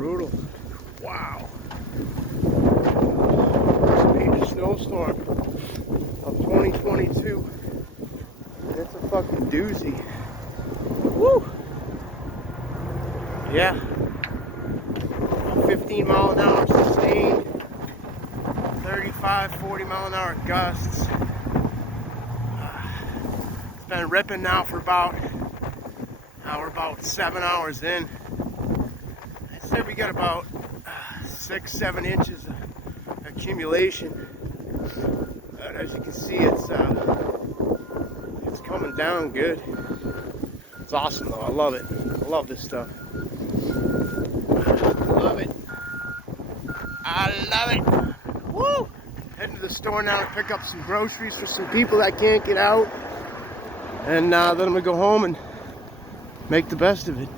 brutal. Wow. First major snowstorm of 2022. It's a fucking doozy. Woo! Yeah. 15 mile an hour sustained. 35, 40 mile an hour gusts. It's been ripping now for about, we're about 7 hours in. I'd say we got about 6-7 inches of accumulation. But as you can see, it's coming down good. It's awesome though. I love it. I love this stuff. I love it. I love it. Woo! Heading to the store now to pick up some groceries for some people that can't get out. And then I'm going to go home and make the best of it.